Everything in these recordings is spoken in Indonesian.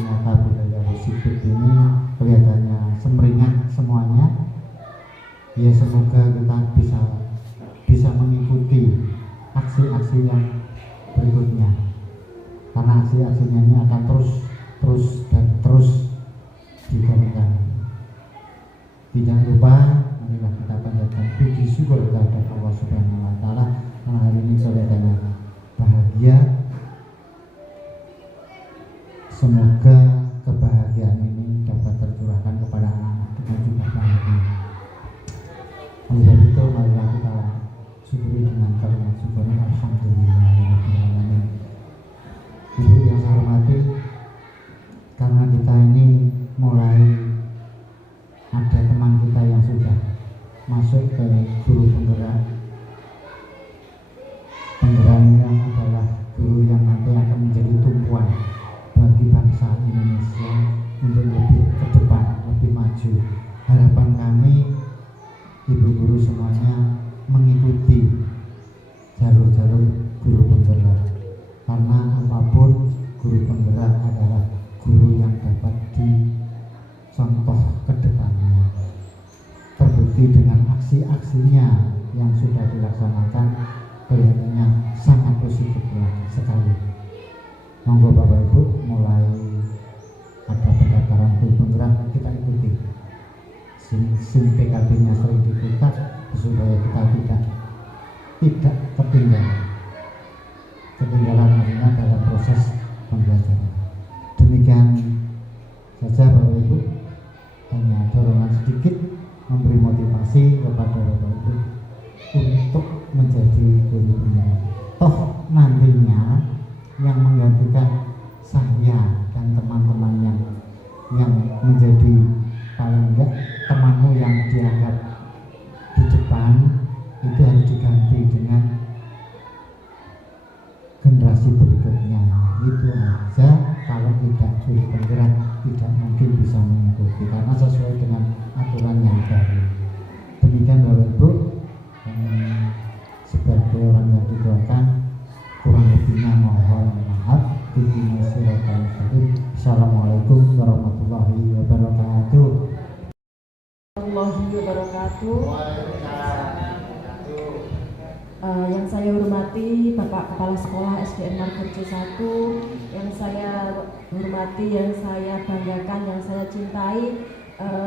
nyata budaya positif ini kelihatannya semeringan semuanya. Ya semoga kita bisa mengikuti aksi-aksi yang berikutnya, karena aksi-aksinya ini akan terus dijalankan. Tidak lupa marilah kita panjatkan puji syukur kepada Allah Subhanahu wa taala karena hari ini saudaranya bahagia. Semoga kebahagiaan ini dapat tercurahkan kepada anak-anak kita juga bahagia. Oleh sebab itu marilah kita syukuri dengan kalimat syukur alhamdulillahirobbilalamin. Ibu yang saya hormati, karena kita ini mulai ada teman kita yang sudah masuk ke guru penggerak yang adalah guru yang nanti akan menjadi tumpuan bagi bangsa Indonesia untuk lebih ke depan, lebih maju. Harapan kami ibu guru semuanya mengikuti jalur-jalur guru penggerak, karena apapun guru penggerak adalah guru yang dapat dicontoh ke depannya. Terbukti dengan aksi-aksinya yang sudah dilaksanakan kelihatannya sangat positif sekali. Monggo Bapak Ibu, mulai ada pendaftaran guru penggerak, kita ikuti. SIM PKB-nya sering dibuka supaya kita tidak ketinggalan artinya dalam proses pembelajaran. Demikian saja Bapak Ibu, hanya dorongan sedikit memberi motivasi kepada Bapak Ibu untuk menjadi guru penggerak. Toh nantinya yang menggantikan saya dan teman-teman yang menjadi paling enggak temanmu yang dianggap di depan itu harus diganti dengan generasi berikutnya. Itu aja, kalau tidak guru penggerak tidak mungkin bisa mengikuti karena sesuai dengan aturan yang baru. Demikian Bapak Ibu, sebagai orang yang didoakan, kurang lebihnya mohon maaf. Assalamualaikum warahmatullahi wabarakatuh. Yang saya hormati Bapak Kepala Sekolah SDN Margorejo 1, yang saya hormati, yang saya banggakan, yang saya cintai,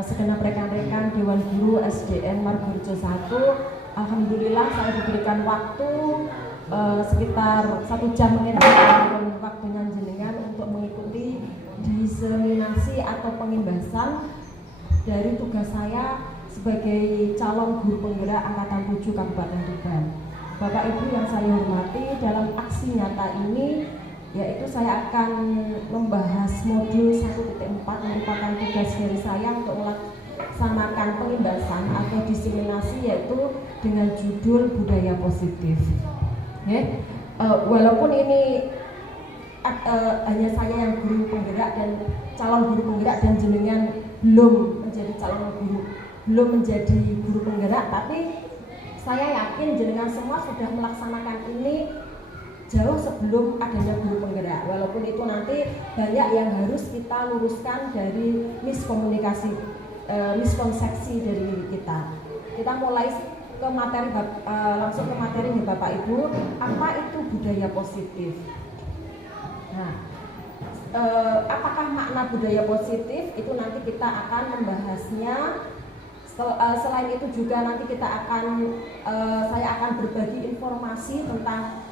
segenap rekan-rekan Dewan Guru SDN Margorejo 1. Alhamdulillah saya diberikan waktu sekitar 1 jam menit waktunya jenengan untuk mengikuti diseminasi atau pengimbasan dari tugas saya sebagai calon guru penggerak angkatan 7 Kabupaten Tuban. Bapak Ibu yang saya hormati, dalam aksi nyata ini yaitu saya akan membahas modul 1.4 merupakan tugas dari saya untuk melaksanakan pengimbasan atau diseminasi, yaitu dengan judul budaya positif. Walaupun ini hanya saya yang guru penggerak dan calon guru penggerak dan jenengan belum menjadi calon guru, belum menjadi guru penggerak, tapi saya yakin jenengan semua sudah melaksanakan ini jauh sebelum adanya guru penggerak. Walaupun itu nanti banyak yang harus kita luruskan dari miskonsepsi dari kita. Kita mulai ke materi, langsung ke materi nih Bapak Ibu. Apa itu budaya positif? Nah, apakah makna budaya positif? Itu nanti kita akan membahasnya. Selain itu juga nanti saya akan berbagi informasi tentang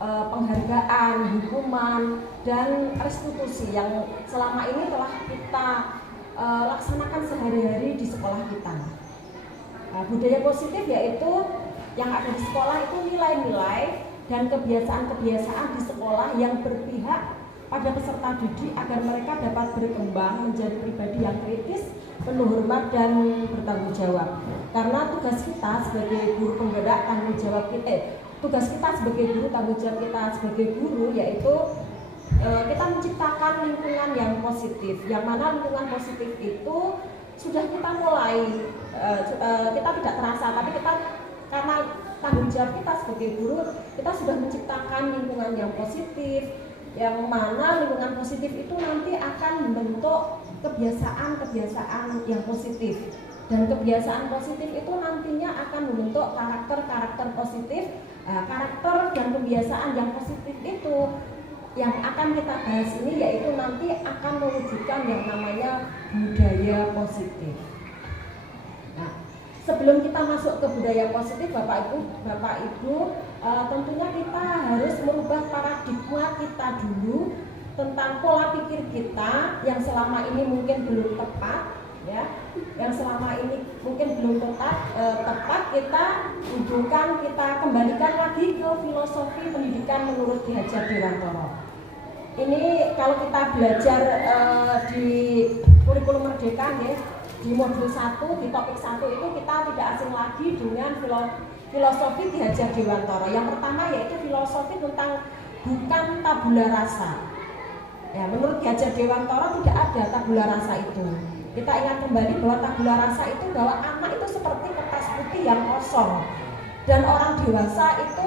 penghargaan, hukuman, dan restitusi yang selama ini telah kita laksanakan sehari-hari di sekolah kita. Budaya positif yaitu yang ada di sekolah itu nilai-nilai dan kebiasaan-kebiasaan di sekolah yang berpihak pada peserta didik agar mereka dapat berkembang menjadi pribadi yang kritis, penuh hormat dan bertanggung jawab. Karena tugas kita sebagai guru penggerak, tugas kita sebagai guru, tanggung jawab kita sebagai guru yaitu kita menciptakan lingkungan yang positif. Yang mana lingkungan positif itu sudah kita mulai, kita tidak terasa, tapi kita karena tanggung jawab kita sebagai guru, kita sudah menciptakan lingkungan yang positif, yang mana lingkungan positif itu nanti akan membentuk kebiasaan-kebiasaan yang positif, dan kebiasaan positif itu nantinya akan membentuk karakter-karakter positif. Karakter dan kebiasaan yang positif itu yang akan kita bahas ini, yaitu nanti akan mewujudkan yang namanya budaya positif. Nah, sebelum kita masuk ke budaya positif, Bapak Ibu, tentunya kita harus merubah paradigma kita dulu tentang pola pikir kita yang selama ini mungkin belum tepat, ya, yang selama ini mungkin belum tepat kita hubungkan, kita kembalikan lagi ke filosofi pendidikan menurut Ki Hajar Dewantara. Ini kalau kita belajar di kurikulum Merdeka, ya, di modul 1, di topik 1 itu kita tidak asing lagi dengan filosofi Ki Hajar Dewantara. Yang pertama yaitu filosofi tentang bukan tabula rasa. Ya, menurut Ki Hajar Dewantara tidak ada tabula rasa itu. Kita ingat kembali bahwa tabula rasa itu bahwa anak itu seperti kertas putih yang kosong, dan orang dewasa itu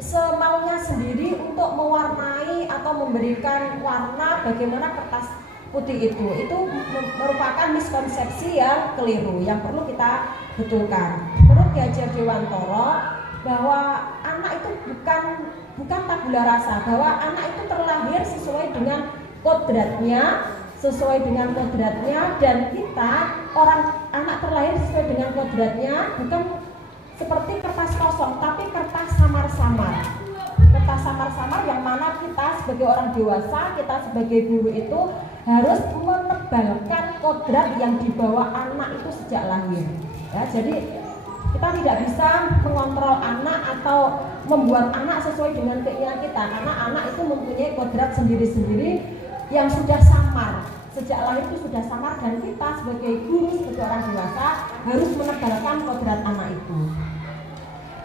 semaunya sendiri untuk mewarnai atau memberikan warna bagaimana kertas putih itu. Itu merupakan miskonsepsi yang keliru yang perlu kita betulkan. Menurut Ki Hajar Dewantara bahwa anak itu bukan tabula rasa, bahwa anak itu terlahir sesuai dengan kodratnya, dan kita anak terlahir sesuai dengan kodratnya, bukan seperti kertas kosong, tapi kertas samar-samar. Kertas samar-samar yang mana kita sebagai orang dewasa, kita sebagai guru itu harus menebalkan kodrat yang dibawa anak itu sejak lahir. Ya, jadi kita tidak bisa mengontrol anak atau membuat anak sesuai dengan keinginan kita, karena anak itu mempunyai kodrat sendiri-sendiri yang sudah samar, sejak lahir itu sudah samar, dan kita sebagai guru, sebagai orang dewasa harus menebalkan kodrat anak itu.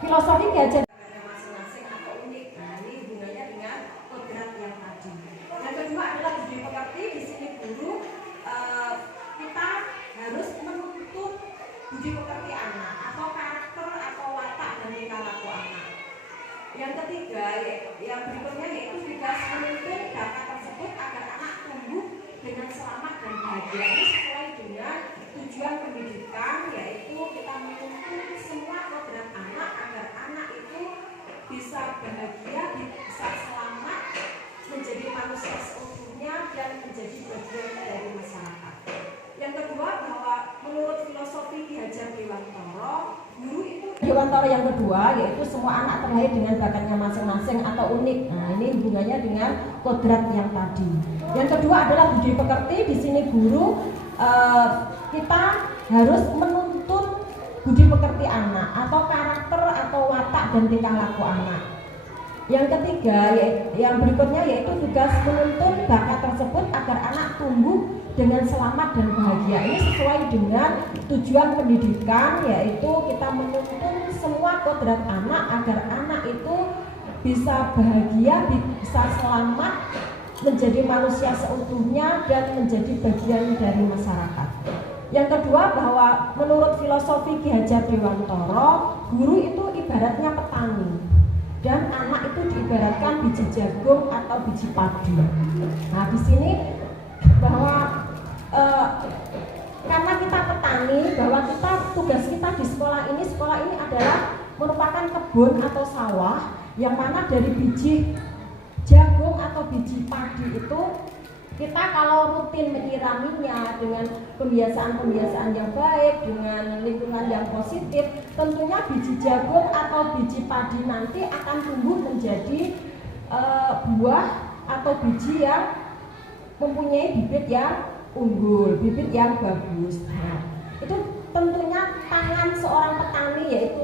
Filosofi Ki Hajar masing-masing atau unik, nah ini hubungannya dengan kodrat yang tadi. Yang kedua adalah budi pekerti. Di sini guru kita harus menuntut budi pekerti anak atau karakter atau watak dan tingkah laku anak. Yang ketiga, yang berikutnya yaitu kita menuntut bakat tersebut agar anak tumbuh dengan selamat dan bahagia. Ini sesuai dengan tujuan pendidikan, yaitu kita menuntut semua kodrat anak agar anak itu bisa bahagia, bisa selamat, menjadi manusia seutuhnya dan menjadi bagian dari masyarakat. Yang kedua, bahwa menurut filosofi Ki Hajar Dewantara, guru itu Dewantara yang kedua yaitu semua anak terlahir dengan bakatnya masing-masing atau unik. Nah, ini hubungannya dengan kodrat yang tadi. Yang kedua adalah budi pekerti. Di sini guru kita harus menuntun budi pekerti anak atau karakter atau watak dan tingkah laku anak. Yang ketiga, yang berikutnya yaitu tugas menuntun bakat tersebut agar anak tumbuh dengan selamat dan bahagia. Ini sesuai dengan tujuan pendidikan, yaitu kita menuntun semua kodrat anak agar anak itu bisa bahagia, bisa selamat, menjadi manusia seutuhnya dan menjadi bagian dari masyarakat. Yang kedua, bahwa menurut filosofi Ki Hajar Dewantara, guru itu ibaratnya petani dan anak itu diibaratkan biji jagung atau biji padi. Nah, di sini bahwa karena kita petani, bahwa tugas kita di sekolah ini adalah merupakan kebun atau sawah, yang mana dari biji jagung atau biji padi itu kita kalau rutin menyiraminya dengan pembiasaan-pembiasaan yang baik, dengan lingkungan yang positif, tentunya biji jagung atau biji padi nanti akan tumbuh menjadi buah atau biji yang mempunyai bibit yang unggul, bibit yang bagus. Nah, itu tentunya tangan seorang petani, yaitu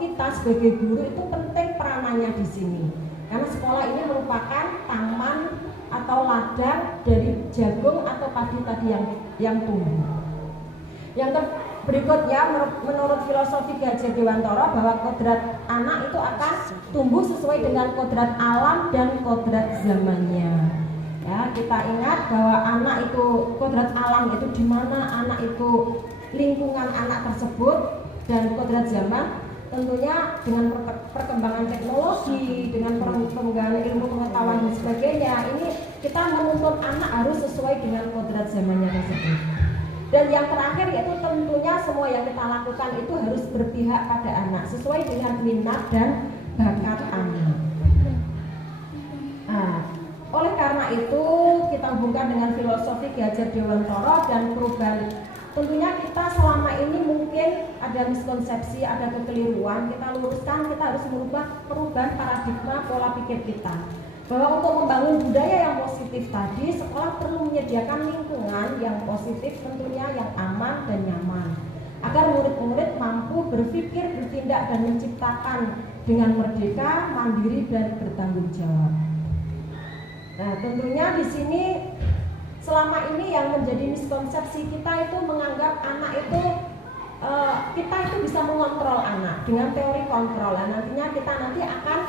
kita sebagai guru itu penting peranannya di sini. Karena sekolah ini merupakan taman atau ladang dari jagung atau padi tadi yang tumbuh. Yang berikutnya, menurut filosofi Ki Hajar Dewantara, bahwa kodrat anak itu akan tumbuh sesuai dengan kodrat alam dan kodrat zamannya. Ya, kita ingat bahwa anak itu kodrat alam itu di mana anak itu lingkungan anak tersebut, dan kodrat zaman tentunya dengan perkembangan teknologi, dengan perkembangan ilmu pengetahuan dan sebagainya, ini kita menuntut anak harus sesuai dengan kodrat zamannya tersebut. Dan yang terakhir yaitu tentunya semua yang kita lakukan itu harus berpihak pada anak sesuai dengan minat dan bakat anak. Nah, oleh karena itu kita hubungkan dengan filosofi Ki Hajar Dewantara dan perubahan. Tentunya kita selama ini mungkin ada miskonsepsi, ada kekeliruan, kita luruskan, kita harus merubah perubahan paradigma pola pikir kita. Bahwa untuk membangun budaya yang positif tadi, sekolah perlu menyediakan lingkungan yang positif, tentunya yang aman dan nyaman, agar murid-murid mampu berpikir, bertindak, dan menciptakan dengan merdeka, mandiri, dan bertanggung jawab. Nah, tentunya di sini selama ini yang menjadi miskonsepsi kita itu menganggap anak itu kita itu bisa mengontrol anak dengan teori kontrol. Nah, nantinya kita akan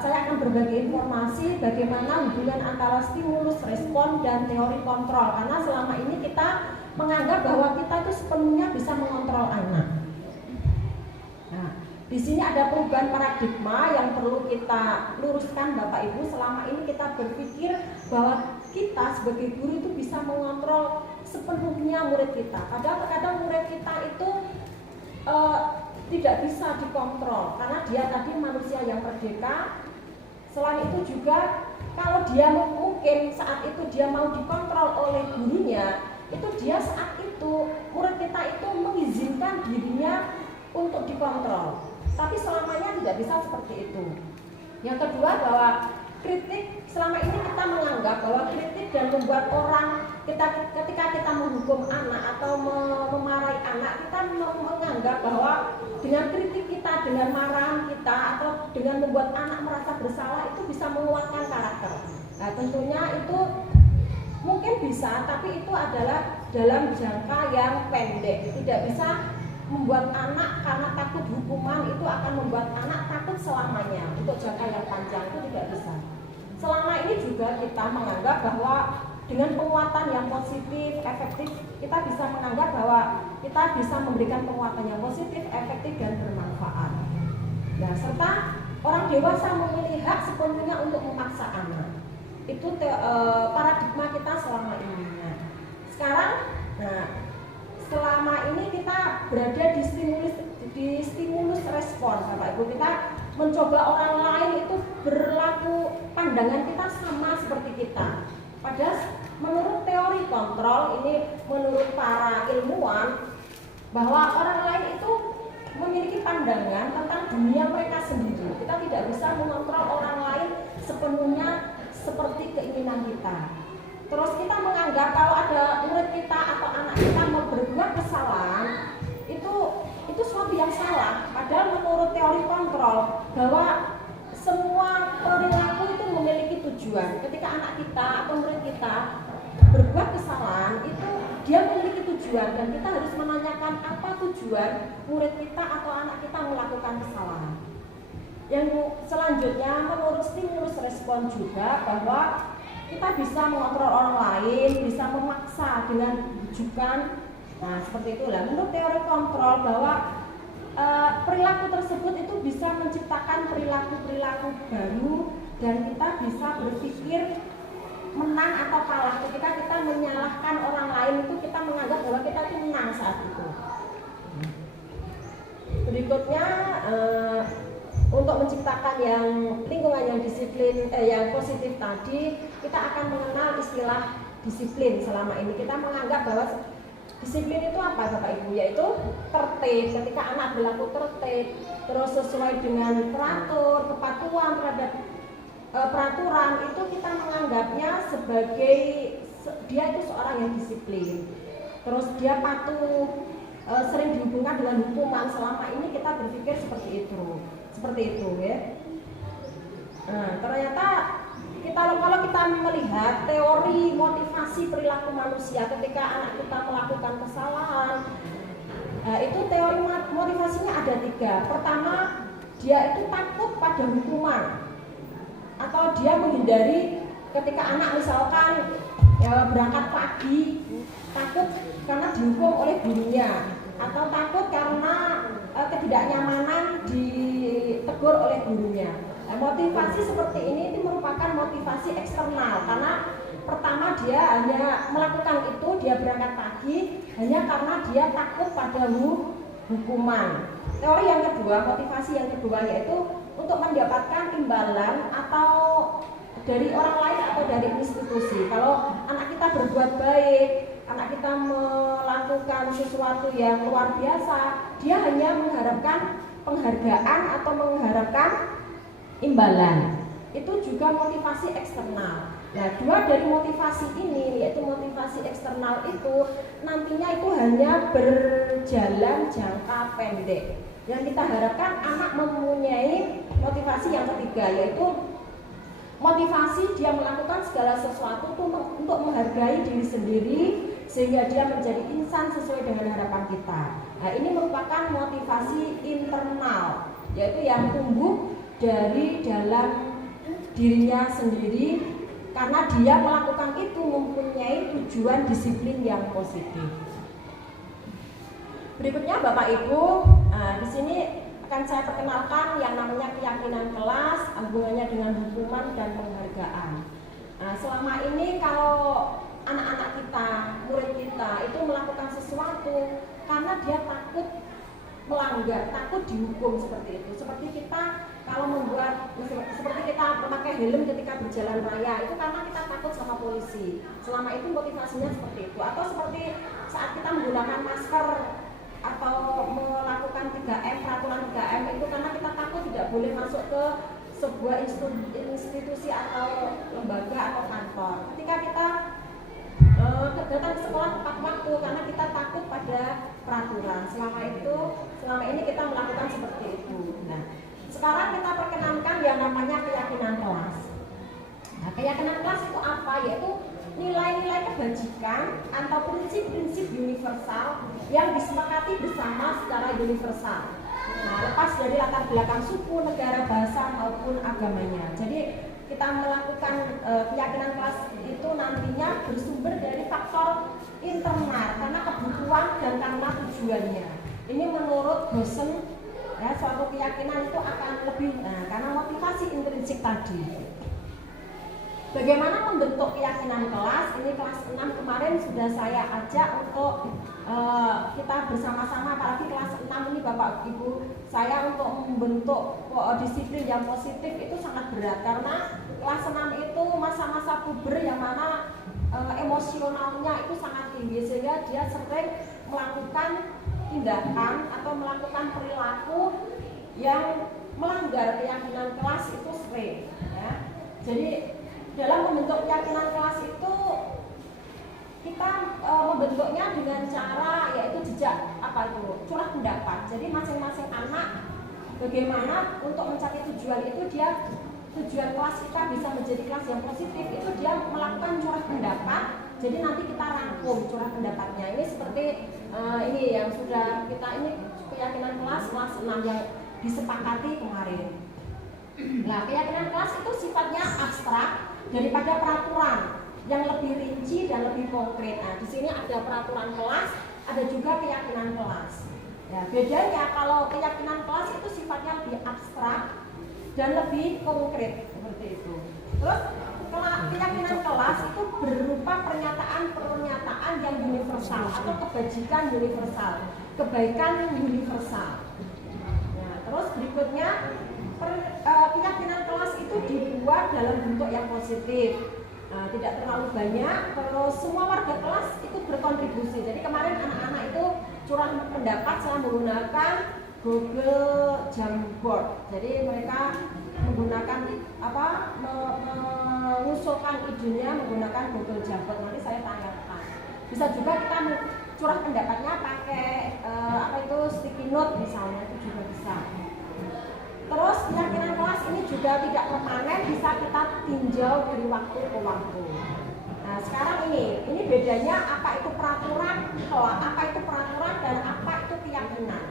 saya akan berbagi informasi bagaimana hubungan antara stimulus respon dan teori kontrol, karena selama ini kita menganggap bahwa kita itu sepenuhnya bisa mengontrol anak. Nah, di sini ada perubahan paradigma yang perlu kita luruskan Bapak Ibu. Selama ini kita berpikir bahwa kita sebagai guru itu bisa mengontrol sepenuhnya murid kita. Padahal terkadang murid kita itu tidak bisa dikontrol karena dia tadi manusia yang merdeka. Selain itu juga kalau dia mungkin saat itu dia mau dikontrol oleh gurunya, itu dia saat itu murid kita itu mengizinkan dirinya untuk dikontrol. Tapi selamanya tidak bisa seperti itu. Yang kedua, bahwa kritik, selama ini kita menganggap bahwa kritik dan membuat orang ketika kita menghukum anak atau memarahi anak, kita menganggap bahwa dengan kritik kita, dengan marahan kita, atau dengan membuat anak merasa bersalah itu bisa menguatkan karakter. Nah, tentunya itu mungkin bisa, tapi itu adalah dalam jangka yang pendek. Tidak bisa membuat anak karena takut hukuman itu akan membuat anak takut selamanya. Untuk jangka yang panjang itu tidak bisa. Selama ini juga kita menganggap bahwa dengan penguatan yang positif, efektif, kita bisa menganggap bahwa kita bisa memberikan penguatan yang positif, efektif, dan bermanfaat. Nah, serta orang dewasa memilih hak sepenuhnya untuk memaksa anak. Itu paradigma kita selama ini. Nah, sekarang, selama ini kita berada di stimulus respon, Bapak Ibu. Kita mencoba orang lain itu berlaku, pandangan kita sama seperti kita. Padahal menurut teori kontrol ini, menurut para ilmuwan, bahwa orang lain itu memiliki pandangan tentang dunia mereka sendiri. Kita tidak bisa mengontrol orang lain sepenuhnya seperti keinginan kita. Terus kita menganggap kalau ada murid kita atau anak kita mau berbuat kesalahan, itu suatu yang salah. Padahal menurut teori kontrol bahwa semua perilaku itu memiliki tujuan. Ketika anak kita atau murid kita berbuat kesalahan, itu dia memiliki tujuan, dan kita harus menanyakan apa tujuan murid kita atau anak kita melakukan kesalahan. Yang selanjutnya, menurut stimulus respon juga bahwa kita bisa mengontrol orang lain, bisa memaksa dengan bujukan. Nah, seperti itulah menurut teori kontrol bahwa perilaku tersebut itu bisa menciptakan perilaku-perilaku baru, dan kita bisa berpikir menang atau kalah. Ketika kita menyalahkan orang lain, itu kita menganggap bahwa kita itu menang saat itu. Berikutnya, untuk menciptakan yang lingkungan yang disiplin, yang positif tadi, kita akan mengenal istilah disiplin. Selama ini kita menganggap bahwa disiplin itu apa, Bapak Ibu? Yaitu tertib. Ketika anak berlaku tertib, terus sesuai dengan teratur, kepatuhan terhadap peraturan, itu kita menganggapnya sebagai dia itu seorang yang disiplin. Terus dia patuh, sering dihubungkan dengan hukuman. Selama ini kita berpikir seperti itu ya. Nah, ternyata kalau kita melihat teori motivasi perilaku manusia ketika anak kita melakukan kesalahan, itu teori motivasinya ada 3. Pertama, dia itu takut pada hukuman, atau dia menghindari ketika anak misalkan berangkat pagi, takut karena dihukum oleh gurunya. atau takut karena ketidaknyamanan ditegur oleh gurunya. Nah, motivasi seperti ini itu merupakan motivasi eksternal karena pertama dia hanya melakukan itu, dia berangkat pagi hanya karena dia takut pada hukuman. Teori yang kedua, motivasi yang kedua yaitu untuk mendapatkan imbalan atau dari orang lain atau dari institusi. Kalau anak kita berbuat baik, anak kita melakukan sesuatu yang luar biasa, dia hanya mengharapkan penghargaan atau mengharapkan imbalan. Itu juga motivasi eksternal. Nah, dua dari motivasi ini, yaitu motivasi eksternal itu nantinya itu hanya berjalan jangka pendek. Yang kita harapkan anak mempunyai motivasi yang ketiga, yaitu motivasi dia melakukan segala sesuatu untuk menghargai diri sendiri sehingga dia menjadi insan sesuai dengan harapan kita. Nah, ini merupakan motivasi internal, yaitu yang tumbuh dari dalam dirinya sendiri karena dia melakukan itu mempunyai tujuan disiplin yang positif. Berikutnya Bapak Ibu, di sini akan saya perkenalkan yang namanya keyakinan kelas, hubungannya dengan hukuman dan penghargaan. Selama ini kalau anak-anak kita, murid kita itu melakukan sesuatu karena dia takut melanggar, takut dihukum seperti itu. Seperti kita kalau seperti kita memakai helm ketika berjalan raya itu karena kita takut sama polisi. Selama itu motivasinya seperti itu. Atau seperti saat kita menggunakan masker atau melakukan 3M, peraturan 3M itu karena kita takut tidak boleh masuk ke sebuah institusi atau lembaga atau kantor. Ketika kita datang ke sekolah tepat waktu karena kita takut pada peraturan. Selama ini kita melakukan seperti itu. Nah, sekarang kita perkenankan yang namanya keyakinan kelas. Nah, keyakinan kelas itu apa? Yaitu nilai-nilai kebajikan atau prinsip-prinsip universal yang disepakati bersama secara universal. Nah, lepas dari latar belakang suku, negara, bahasa maupun agamanya. Jadi kita melakukan keyakinan kelas itu nantinya bersumber dari faktor internal karena kebutuhan dan karena tujuannya. Ini menurut dosen ya, suatu keyakinan itu akan lebih karena motivasi intrinsik tadi. Bagaimana membentuk keyakinan kelas? Ini kelas 6 kemarin sudah saya ajak untuk kita bersama-sama, apalagi kelas 6 ini Bapak Ibu, saya untuk membentuk disiplin yang positif itu sangat berat karena kelas 6 itu masa-masa puber yang mana emosionalnya itu sangat tinggi sehingga dia sering melakukan tindakan atau melakukan perilaku yang melanggar keyakinan kelas itu sering ya. Jadi dalam membentuk keyakinan kelas itu kita membentuknya dengan cara yaitu jejak curah pendapat. Jadi masing-masing anak bagaimana untuk mencapai tujuan itu tujuan kelas kita bisa menjadi kelas yang positif itu dia melakukan curah pendapat. Jadi nanti kita rangkum curah pendapatnya. Ini seperti ini yang sudah kita ini keyakinan kelas 6 yang disepakati kemarin. Nah, keyakinan kelas itu sifatnya abstrak daripada peraturan yang lebih rinci dan lebih konkret. Nah, di sini ada peraturan kelas, ada juga keyakinan kelas. Ya, bedanya kalau keyakinan kelas itu sifatnya lebih abstrak dan lebih konkret seperti itu. Terus keyakinan kelas itu berupa pernyataan yang universal atau kebajikan universal, kebaikan universal. Nah, terus berikutnya keyakinan kelas itu dibuat dalam bentuk yang positif, tidak terlalu banyak. Terus semua warga kelas itu berkontribusi. Jadi kemarin anak-anak itu curah pendapat setelah menggunakan Google Jamboard. Jadi mereka menggunakan mengusulkan idenya menggunakan Google Jamboard. Nanti saya tanyakan. Bisa juga kita curah pendapatnya pakai sticky note misalnya, itu juga bisa. Terus keyakinan kelas ini juga tidak permanen, bisa kita tinjau dari waktu ke waktu. Nah, sekarang ini bedanya apa itu peraturan dan apa itu keyakinan.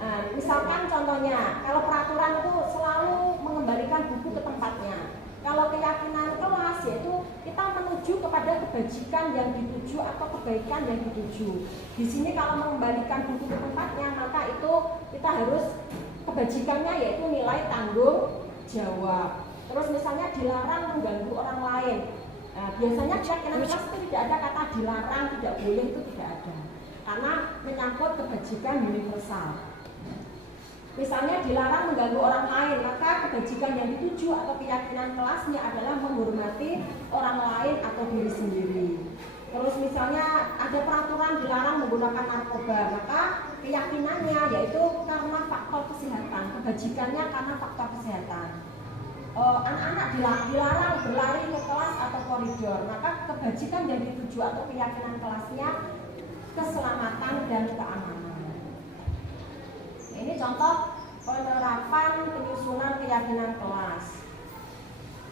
Nah, misalkan contohnya, kalau peraturan itu selalu mengembalikan buku ke tempatnya. Kalau keyakinan kelas yaitu kita menuju merujuk kepada kebajikan yang dituju atau kebaikan yang dituju. Di sini kalau mengembalikan buku ke tempatnya, maka itu kita harus kebajikannya yaitu nilai tanggung jawab. Terus misalnya dilarang mengganggu orang lain. Nah, biasanya keyakinan kelas itu tidak ada kata dilarang, tidak boleh, itu tidak ada. Karena menyangkut kebajikan universal. Misalnya dilarang mengganggu orang lain, maka kebajikan yang dituju atau keyakinan kelasnya adalah menghormati orang lain atau diri sendiri. Terus misalnya ada peraturan dilarang menggunakan narkoba, maka keyakinannya yaitu karena faktor kesehatan, kebajikannya karena faktor kesehatan. Anak-anak dilarang berlari ke kelas atau koridor, maka kebajikan yang dituju atau keyakinan kelasnya keselamatan dan keamanan. Ini contoh penerapan penyusunan keyakinan kelas.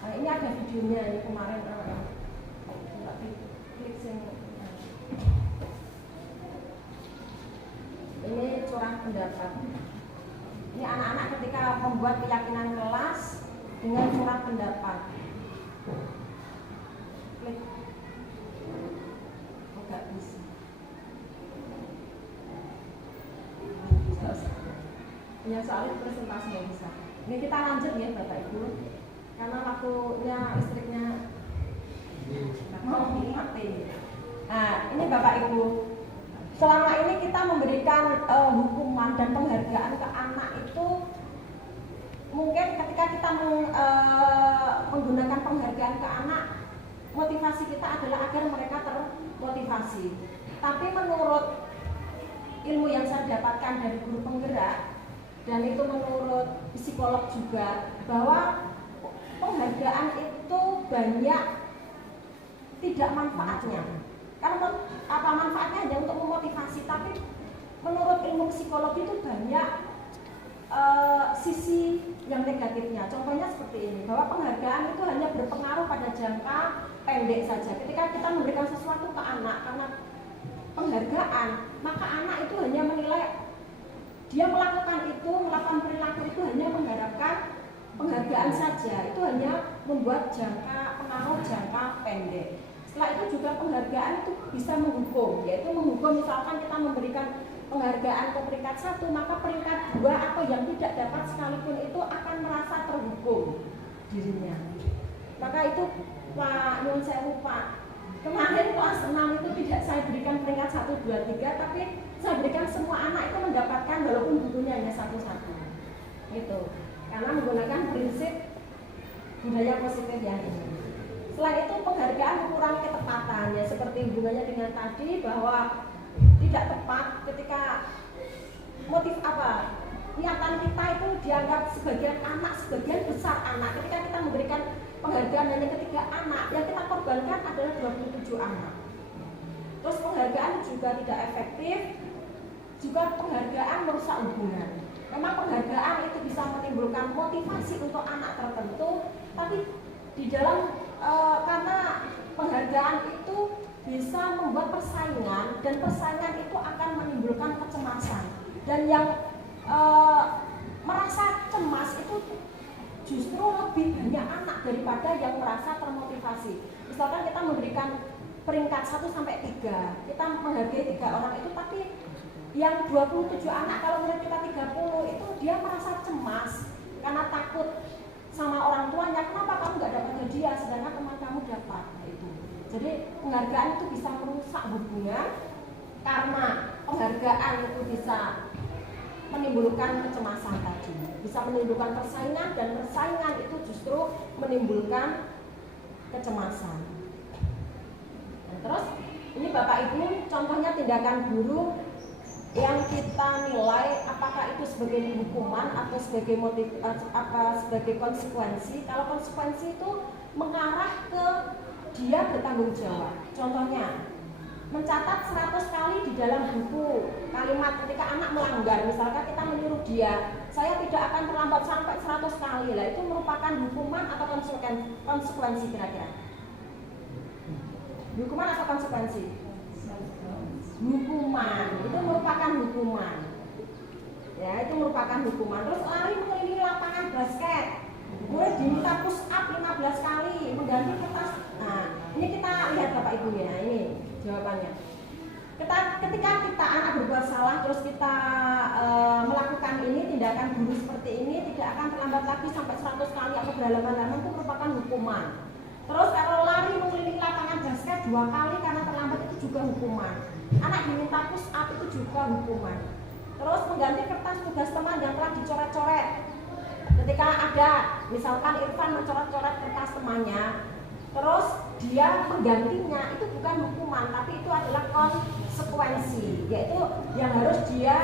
Nah, ini ada videonya, ini kemarin ini curah pendapat. Ini anak-anak ketika membuat keyakinan kelas dengan curah pendapat. Klik. Enggak bisa. Ya soalnya presentasi nggak bisa. Ini kita lanjut ya Bapak Ibu, karena waktunya listriknya mau mati. Nah ini Bapak Ibu, selama ini kita memberikan hukuman dan penghargaan ke anak itu mungkin ketika kita menggunakan penghargaan ke anak, motivasi kita adalah agar mereka termotivasi. Tapi menurut ilmu yang saya dapatkan dari guru penggerak, dan itu menurut psikolog juga, bahwa penghargaan itu banyak tidak manfaatnya. Karena apa manfaatnya hanya untuk memotivasi, tapi menurut ilmu psikologi itu banyak sisi yang negatifnya. Contohnya seperti ini, bahwa penghargaan itu hanya berpengaruh pada jangka pendek saja. Ketika kita memberikan sesuatu ke anak karena penghargaan, maka anak itu hanya menilai dia melakukan perilaku itu hanya mengharapkan penghargaan saja. Itu hanya membuat pengaruh jangka pendek. Setelah itu juga penghargaan itu bisa menghukum, yaitu menghukum misalkan kita memberikan penghargaan ke peringkat 1, maka peringkat 2 atau yang tidak dapat sekalipun itu akan merasa terhukum dirinya. Maka itu Pak Nyun Sewu Pak, kemarin kelas 6 itu tidak saya berikan peringkat 1, 2, 3, tapi saya berikan semua anak itu mendapatkan walaupun bukunya hanya satu-satu. Gitu. Karena menggunakan prinsip budaya positif yang ini. Selain itu penghargaan mengurangi ketepatan, ya seperti hubungannya dengan tadi bahwa tidak tepat ketika niatan kita itu dianggap sebagian anak, sebagian besar anak. Ketika kita memberikan penghargaan hanya ketiga anak, yang kita korbankan adalah 27 anak. Terus penghargaan juga tidak efektif, juga penghargaan merusak hubungan. Memang penghargaan itu bisa menimbulkan motivasi untuk anak tertentu, tapi di dalam karena penghargaan itu bisa membuat persaingan, dan persaingan itu akan menimbulkan kecemasan. Dan yang merasa cemas itu justru lebih banyak anak daripada yang merasa termotivasi. Misalkan kita memberikan peringkat 1 sampai 3, kita menghargai 3 orang itu, tapi yang 27 anak kalau menurut kita 30 itu dia merasa cemas karena takut sama orang tuanya, kenapa kamu nggak dapat hadiah sedangkan teman kamu dapat. Itu jadi penghargaan itu bisa merusak hubungan, karena penghargaan itu bisa menimbulkan kecemasan tadi, bisa menimbulkan persaingan, dan persaingan itu justru menimbulkan kecemasan. Nah, terus ini Bapak Ibu contohnya tindakan guru yang kita nilai apakah itu sebagai hukuman atau sebagai sebagai konsekuensi. Kalau konsekuensi itu mengarah ke dia bertanggung jawab. Contohnya mencatat 100 kali di dalam buku kalimat ketika anak melanggar. Misalkan kita menyuruh dia, saya tidak akan terlambat sampai 100 kali. Lah itu merupakan hukuman atau konsekuensi kira-kira? Hukuman atau konsekuensi? Hukuman. Itu merupakan hukuman. Ya, itu merupakan hukuman. Terus lari mengelilingi lapangan basket, mulai diminta push up 15 kali, mengganti kertas. Nah, ini kita Bapak Ibu ya, ini jawabannya. Ketika kita anak berbuat salah terus kita melakukan ini, tindakan guru seperti ini, tidak akan terlambat lagi sampai 100 kali atau berhalaman-halaman, itu merupakan hukuman. Terus kalau lari mengelilingi lapangan basket 2 kali karena terlambat, itu juga hukuman. Anak diminta push up, itu juga hukuman. Terus mengganti kertas tugas teman yang telah dicoret-coret. Ketika ada, misalkan Irfan mencoret-coret kertas temannya, terus dia menggantinya, itu bukan hukuman, tapi itu adalah konsekuensi, yaitu yang harus dia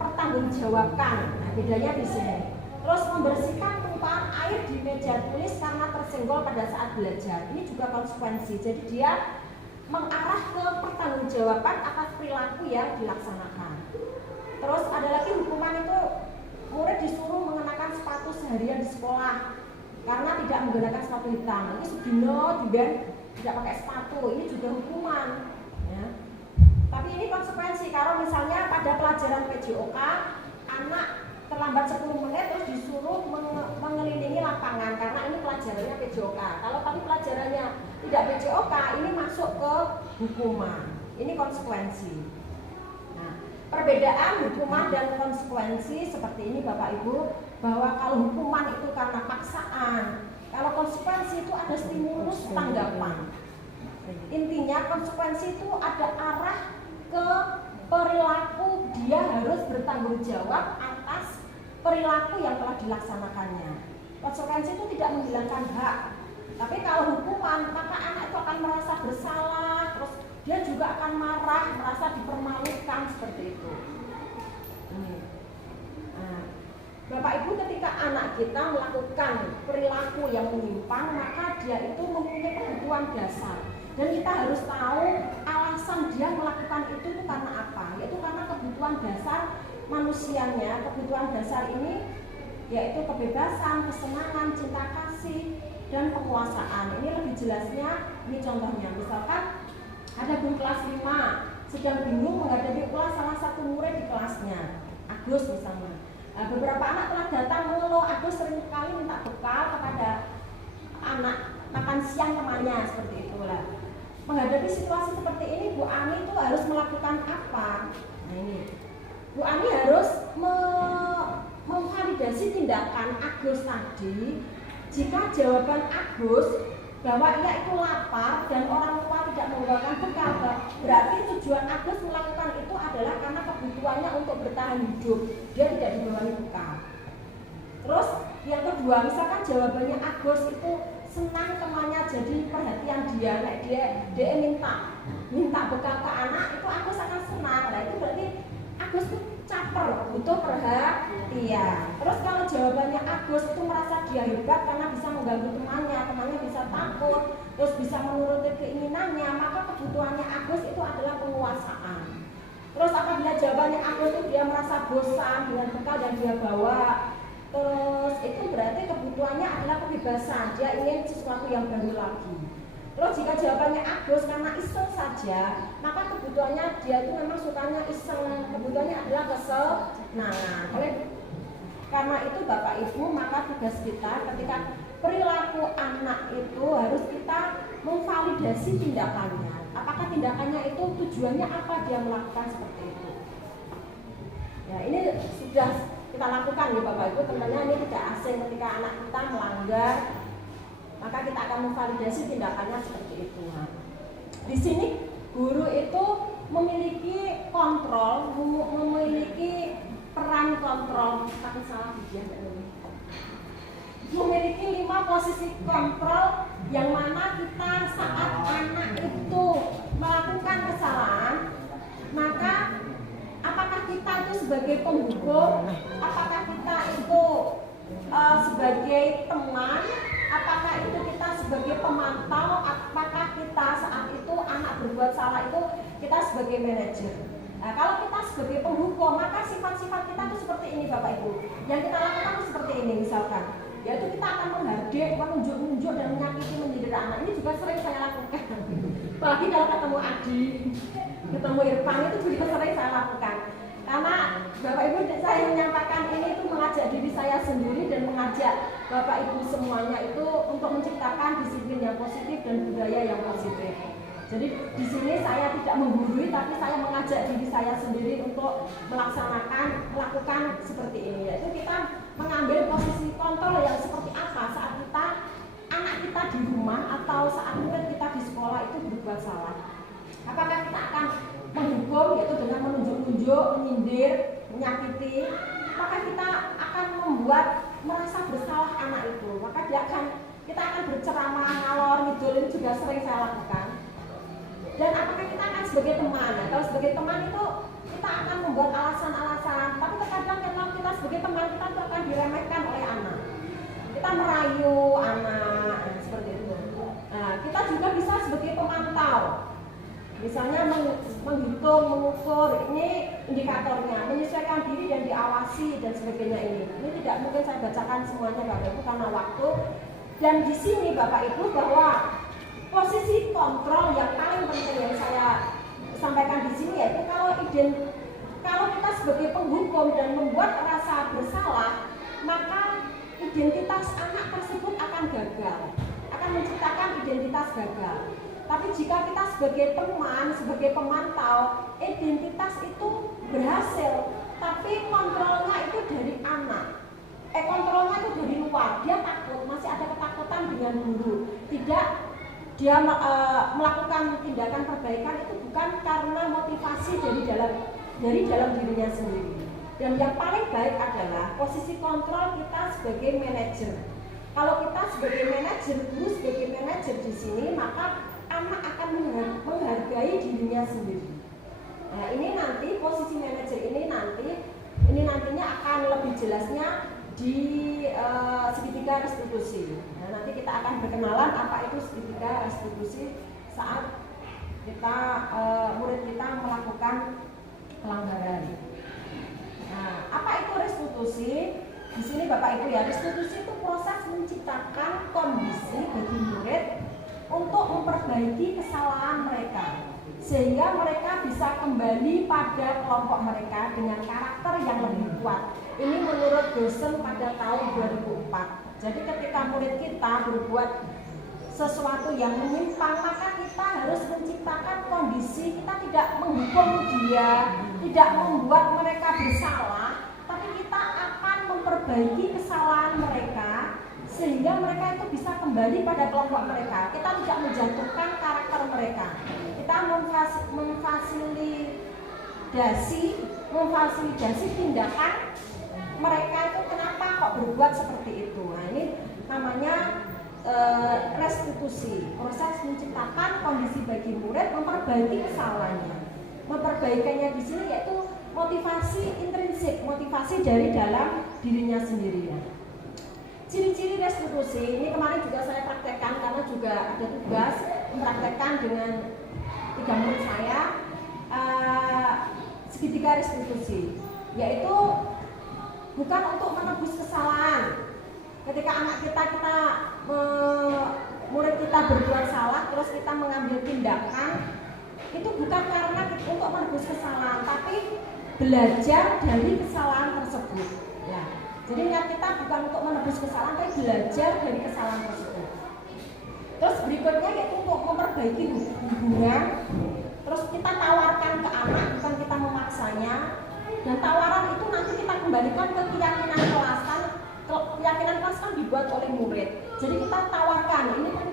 pertanggungjawabkan. Nah, bedanya di sini. Terus membersihkan tumpahan air di meja tulis karena tersenggol pada saat belajar, ini juga konsekuensi. Jadi dia mengarah ke pertanggungjawaban atas perilaku yang dilaksanakan. Terus ada lagi hukuman itu, murid disuruh mengenakan sepatu seharian di sekolah karena tidak menggunakan sepatu hitam. Nanti Sugino juga tidak pakai sepatu, ini juga hukuman ya. Tapi ini konsekuensi. Kalau misalnya pada pelajaran PJOK anak terlambat 10 menit terus disuruh mengelilingi lapangan karena ini pelajarannya PJOK. Kalau tapi pelajarannya tidak PJOK, ini masuk ke hukuman. Ini konsekuensi. Nah, perbedaan hukuman dan konsekuensi seperti ini Bapak Ibu, bahwa kalau hukuman itu karena paksaan, kalau konsekuensi itu ada stimulus tanggapan. Intinya konsekuensi itu ada arah ke perilaku, dia harus bertanggung jawab atas perilaku yang telah dilaksanakannya. Konsekuensi itu tidak menghilangkan hak. Tapi kalau hukuman, maka anak itu akan merasa bersalah, terus dia juga akan marah, merasa dipermalukan seperti itu. Nah, Bapak Ibu, ketika anak kita melakukan perilaku yang menyimpang, maka dia itu mempunyai kebutuhan dasar. Dan kita harus tahu alasan dia melakukan itu karena apa, yaitu karena kebutuhan dasar manusianya. Kebutuhan dasar ini yaitu kebebasan, kesenangan, cinta kasih, dan penguasaan. Ini lebih jelasnya, ini contohnya. Misalkan ada guru kelas 5 sedang bingung menghadapi pula salah satu murid di kelasnya, Agus misalnya. Nah, beberapa anak telah datang mengeluh, Agus sering kali minta bekal kepada anak makan siang temannya, seperti itulah. Menghadapi situasi seperti ini, Bu Ani itu harus melakukan apa? Nah ini, Bu Ani harus memvalidasi tindakan Agus tadi. Jika jawaban Agus bahwa ia itu lapar dan orang tua tidak membawakan bekal, berarti tujuan Agus melakukan itu adalah karena kebutuhannya untuk bertahan hidup. Dia tidak dibawani bekal. Terus yang kedua, misalkan jawabannya Agus itu senang temannya jadi perhatian dia, dia minta bekal ke anak, itu Agus akan senang. Nah itu berarti Agus itu caper, butuh perhatian. Terus kalau jawabannya Agus itu merasa dia hebat karena bisa mengganggu temannya bisa takut, terus bisa menuruti keinginannya, maka kebutuhannya Agus itu adalah penguasaan. Terus apabila jawabannya Agus itu dia merasa bosan dengan bekal yang dia bawa, terus itu berarti kebutuhannya adalah kebebasan, dia ingin sesuatu yang baru lagi. Terus jika jawabannya Agus karena iseng saja, maka kebutuhannya dia itu memang sukanya iseng, kebutuhannya adalah kesenangan. Karena itu Bapak Ibu, maka tugas kita ketika perilaku anak itu harus kita memvalidasi tindakannya. Apakah tindakannya itu tujuannya apa dia melakukan seperti itu? Ya ini sudah kita lakukan ya Bapak Ibu, tentunya ini tidak asing ketika anak kita melanggar, maka kita akan memvalidasi tindakannya seperti itu. Nah, di sini guru itu memiliki kontrol, memiliki peran kontrol, tapi salah bikin memiliki 5 posisi kontrol yang mana kita saat anak itu melakukan kesalahan, maka apakah kita itu sebagai penghukum, apakah kita itu sebagai teman, apakah itu kita sebagai pemantau, apakah kita saat itu anak berbuat salah itu kita sebagai manajer. Nah, kalau kita sebagai penghukum, maka sifat-sifat kita itu seperti ini Bapak Ibu. Yang kita lakukan itu seperti ini misalkan, yaitu kita akan menghardik, menunjuk-nunjuk dan menyakiti, menyindir anak. Ini juga sering saya lakukan. Apalagi kalau ketemu Adi, ketemu Irfan, itu juga sering saya lakukan. Karena Bapak Ibu, saya menyampaikan ini itu mengajak diri saya sendiri dan mengajak Bapak Ibu semuanya itu untuk menciptakan disiplin yang positif dan budaya yang positif. Jadi di sini saya tidak menggurui, tapi saya mengajak diri saya sendiri untuk melakukan seperti ini. Yaitu kita mengambil posisi kontrol yang seperti apa saat anak kita di rumah atau saat murid kita di sekolah itu berbuat salah. Apakah kita akan menghukum, yaitu dengan menunjuk-nunjuk, menyindir, menyakiti? Apakah kita akan membuat merasa bersalah anak itu? Maka kita akan berceramah, ngalor, ngidul, ini juga sering saya lakukan. Dan apakah kita akan sebagai teman? Ya, kalau sebagai teman itu kita akan membuat alasan-alasan. Tapi terkadang kalau kita sebagai teman kita itu akan diremehkan oleh anak. Kita merayu anak, seperti itu. Nah, kita juga bisa sebagai pemantau. Misalnya menghitung, mengukur, ini indikatornya, menyesuaikan diri dan diawasi dan sebagainya ini. Ini tidak mungkin saya bacakan semuanya Bapak Ibu karena waktu. Dan di sini Bapak Ibu bahwa posisi kontrol yang paling penting yang saya sampaikan di sini yaitu kalau kita sebagai penghukum dan membuat rasa bersalah, maka identitas anak tersebut akan gagal, akan menciptakan identitas gagal. Tapi jika kita sebagai teman, sebagai pemantau, identitas itu berhasil, tapi kontrolnya itu dari anak. Kontrolnya itu dari luar, dia takut, masih ada ketakutan dengan guru. Tidak, dia melakukan tindakan perbaikan itu bukan karena motivasi dari dalam dirinya sendiri. Dan yang paling baik adalah posisi kontrol kita sebagai manajer. Kalau kita sebagai manajer, guru sebagai manajer di sini, maka anak akan menghargai dirinya sendiri. Nah, ini nanti posisi manajer ini nantinya akan lebih jelasnya di segitiga restitusi. Nah, nanti kita akan berkenalan apa itu segitiga restitusi saat murid kita melakukan pelanggaran. Nah, apa itu restitusi? Di sini Bapak Ibu ya, restitusi itu proses menciptakan kondisi bagi murid untuk memperbaiki kesalahan mereka sehingga mereka bisa kembali pada kelompok mereka dengan karakter yang lebih kuat. Ini menurut dosen pada tahun 2004. Jadi ketika murid kita berbuat sesuatu yang menyimpang, maka kita harus menciptakan kondisi, kita tidak menghukum dia, tidak membuat mereka bersalah, tapi kita akan memperbaiki kesalahan mereka sehingga mereka itu bisa kembali pada kelompok mereka. Kita tidak menjatuhkan karakter mereka. Kita memfasilitasi tindakan mereka itu kenapa kok berbuat seperti itu. Nah, ini namanya restitusi, proses menciptakan kondisi bagi murid memperbaiki kesalahannya. Memperbaikannya di sini yaitu motivasi intrinsik, motivasi dari dalam dirinya sendiri. Ciri-ciri restitusi ini kemarin juga saya praktekkan karena juga ada tugas mempraktekkan dengan 3 murid saya segitiga restitusi, yaitu bukan untuk menebus kesalahan. Ketika anak kita murid kita berbuat salah, terus kita mengambil tindakan, itu bukan karena untuk menebus kesalahan, tapi belajar dari kesalahan tersebut. Ya. Jadi niat kita bukan untuk menebus kesalahan, tapi belajar dari kesalahan tersebut. Terus berikutnya yaitu untuk memperbaiki hubungan. Terus kita tawarkan ke anak, bukan kita memaksanya. Dan tawaran itu nanti kita kembalikan ke keyakinan kelas kan. Keyakinan kelas kan dibuat oleh murid. Jadi kita tawarkan, ini kan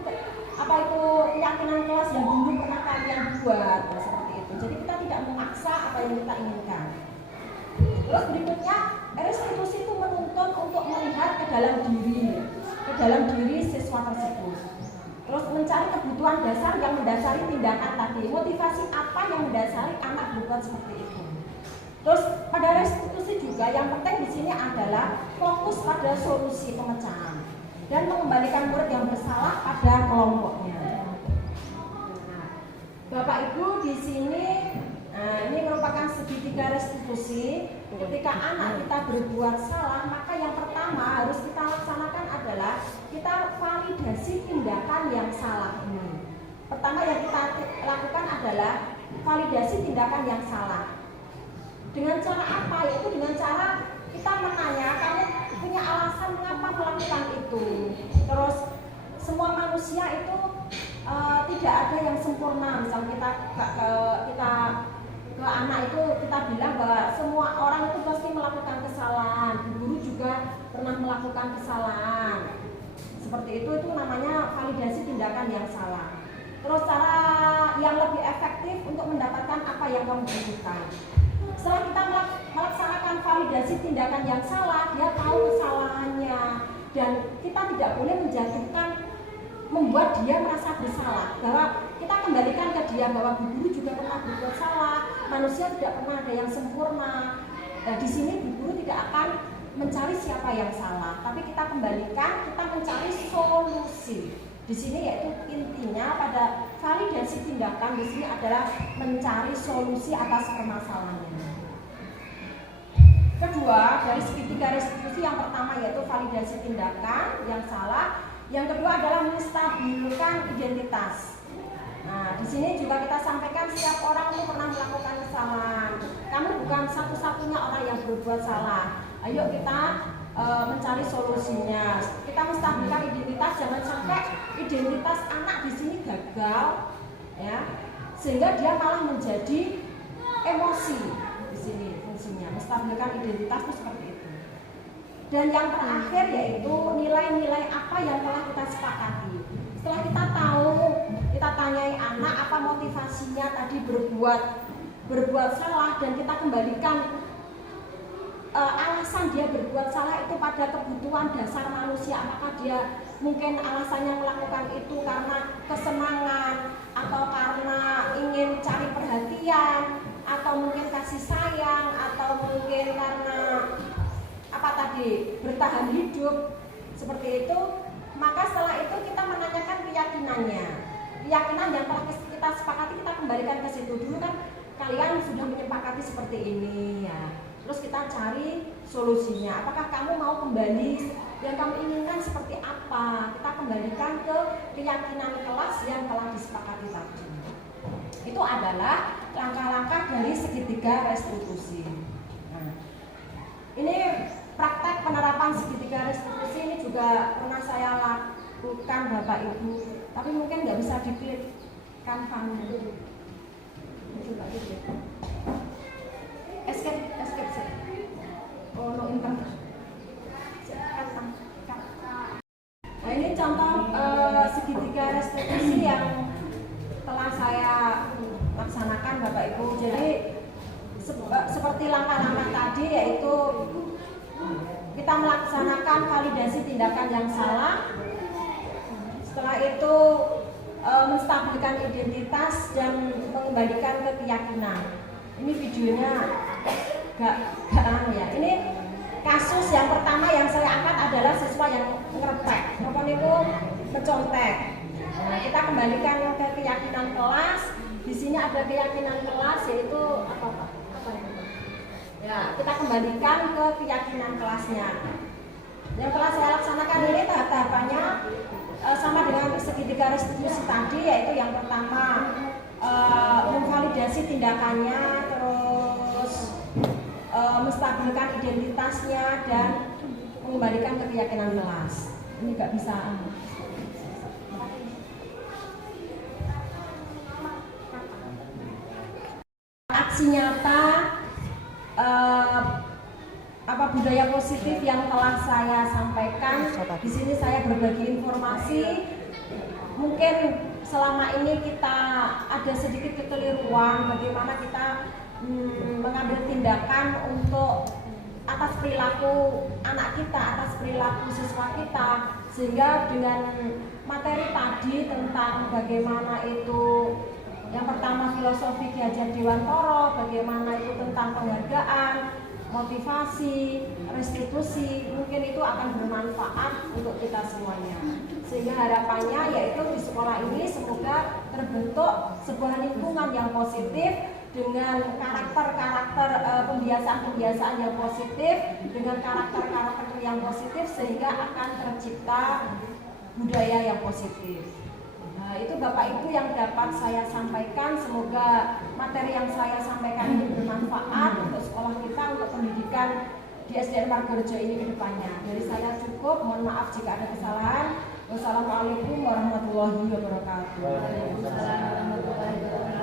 apa itu keyakinan kelas yang dulu pernah kalian buat, seperti itu. Jadi kita tidak memaksa apa yang kita inginkan. Terus berikutnya, restitusi itu menuntut untuk melihat ke dalam diri siswa tersebut. Terus mencari kebutuhan dasar yang mendasari tindakan tadi. Motivasi apa yang mendasari anak berbuat seperti itu. Terus pada restitusi juga yang penting di sini adalah fokus pada solusi pemecahan dan mengembalikan murid yang bersalah pada kelompoknya. Nah, Bapak Ibu di sini, ini merupakan segitiga restitusi. Ketika anak kita berbuat salah, maka yang pertama harus kita laksanakan adalah kita validasi tindakan yang salah ini. Pertama yang kita lakukan adalah validasi tindakan yang salah. Dengan cara apa? Yaitu dengan cara kita menanya, kamu punya alasan mengapa melakukan itu. Terus semua manusia itu tidak ada yang sempurna. Misal kita ke anak itu kita bilang bahwa semua orang itu pasti melakukan kesalahan. Guru juga pernah melakukan kesalahan. Seperti itu namanya validasi tindakan yang salah. Terus cara yang lebih efektif untuk mendapatkan apa yang kamu butuhkan. Setelah kita melaksanakan validasi tindakan yang salah, dia tahu kesalahannya dan kita tidak boleh membuat dia merasa bersalah. Bahwa kita kembalikan ke dia bahwa Bu Guru juga pernah berbuat salah. Manusia tidak pernah ada yang sempurna. Nah, di sini Bu Guru tidak akan mencari siapa yang salah, tapi kita kembalikan, kita mencari solusi. Di sini yaitu intinya pada validasi tindakan di sini adalah mencari solusi atas permasalahannya. Kedua, dari segitiga restitusi yang pertama yaitu validasi tindakan yang salah, yang kedua adalah menstabilkan identitas. Nah, di sini juga kita sampaikan setiap orang itu pernah melakukan kesalahan. Kamu bukan satu-satunya orang yang berbuat salah. Ayo kita mencari solusinya. Kita menstabilkan identitas, jangan sampai identitas anak di sini gagal, ya, sehingga dia malah menjadi emosi. Di sini fungsinya menstabilkan identitas itu seperti itu. Dan yang terakhir yaitu nilai-nilai apa yang telah kita sepakati. Setelah kita tahu, kita tanyai anak apa motivasinya tadi berbuat salah dan kita kembalikan alasan dia berbuat salah itu pada kebutuhan dasar manusia. Apakah dia mungkin alasannya melakukan itu karena kesenangan atau karena ingin cari perhatian atau mungkin kasih sayang atau mungkin karena apa tadi bertahan hidup seperti itu. Maka setelah itu kita menanyakan keyakinan yang telah kita sepakati, kita kembalikan ke situ. Dulu kan kalian sudah menyepakati seperti ini ya. Terus kita cari solusinya. Apakah kamu mau kembali yang kamu inginkan seperti apa? Kita kembalikan ke keyakinan kelas yang telah disepakati tadi. Itu adalah langkah-langkah dari segitiga restitusi. Nah, ini praktek penerapan segitiga restitusi ini juga pernah saya lakukan Bapak Ibu. Tapi mungkin nggak bisa diklik kanvanya. Coba diklik. Escape. Oh, no internet. Nah, ini contoh segitiga restitusi yang telah saya laksanakan Bapak Ibu. Jadi seperti langkah-langkah tadi yaitu kita melaksanakan validasi tindakan yang salah. Setelah itu menstabilkan identitas dan mengembalikan ke keyakinan. Ini videonya gak ya. Ini kasus yang pertama yang saya angkat adalah siswa yang ngeretek, apa itu mencontek. Nah, kita kembalikan ke keyakinan kelas. Di sini ada keyakinan kelas yaitu apa itu? Ya, kita kembalikan ke keyakinan kelasnya. Yang telah saya laksanakan ini tahap-tahapannya sama dengan segitiga restitusi tadi, yaitu yang pertama memvalidasi tindakannya, terus menstabilkan identitasnya dan mengembalikan ke keyakinan kelas. Ini nggak bisa. Aksi nyata budaya positif yang telah saya sampaikan. Di sini saya berbagi informasi. Mungkin selama ini kita ada sedikit kekeliruan bagaimana kita mengambil tindakan untuk atas perilaku anak kita, atas perilaku siswa kita, sehingga dengan materi tadi tentang bagaimana itu yang pertama filosofi Ki Hajar Dewantara, bagaimana itu tentang penghargaan, motivasi, restitusi, mungkin itu akan bermanfaat untuk kita semuanya. Sehingga harapannya yaitu di sekolah ini semoga terbentuk sebuah lingkungan yang positif dengan karakter-karakter pembiasaan-pembiasaan yang positif, dengan karakter-karakter yang positif, sehingga akan tercipta budaya yang positif. Nah, itu Bapak Ibu yang dapat saya sampaikan. Semoga materi yang saya sampaikan ini bermanfaat untuk sekolah kita, untuk pendidikan di SDN Margorejo ini ke depannya. Dari saya cukup, mohon maaf jika ada kesalahan. Wassalamualaikum warahmatullahi wabarakatuh. Waalaikumsalam warahmatullahi wabarakatuh.